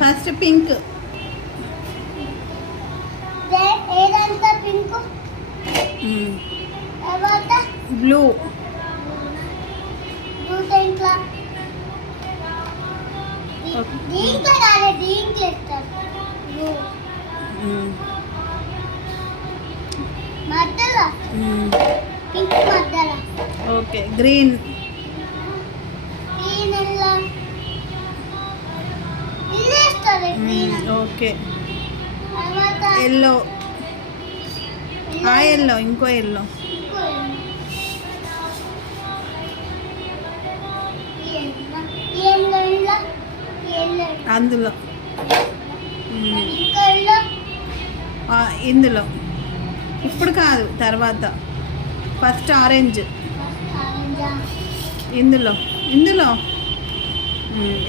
First pink. ఏదంతా pink. తర్వాత blue. Blue టైంట్లో దీంట్లో కాదు, దీంట్లో ఇస్తారు బ్లూ. మధ్యలో పింక్ మధ్యలో. ఓకే. గ్రీన్. గ్రీన్ ఎలా ఇల్లు ఇస్తారు గ్రీన్. ఓకే. తర్వాత ఎల్లో. ఆ ఎల్లో, ఇంకో ఎల్లో. అందులో ఇందులో ఇప్పుడు కాదు, తర్వాత. First orange. ఇందులో ఇందులో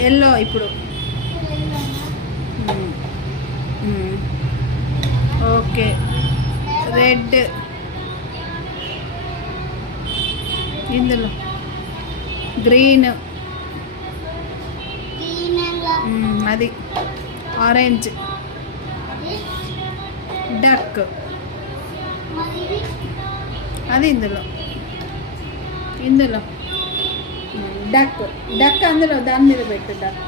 ఎల్లో ఇప్పుడు. ఓకే. రెడ్. ఇందులో గ్రీన్. అది ఆరెంజ్. డక్. అది ఇందులో ఇందులో డక్. డక్ అందులో దాని మీద పెట్టు. డక్.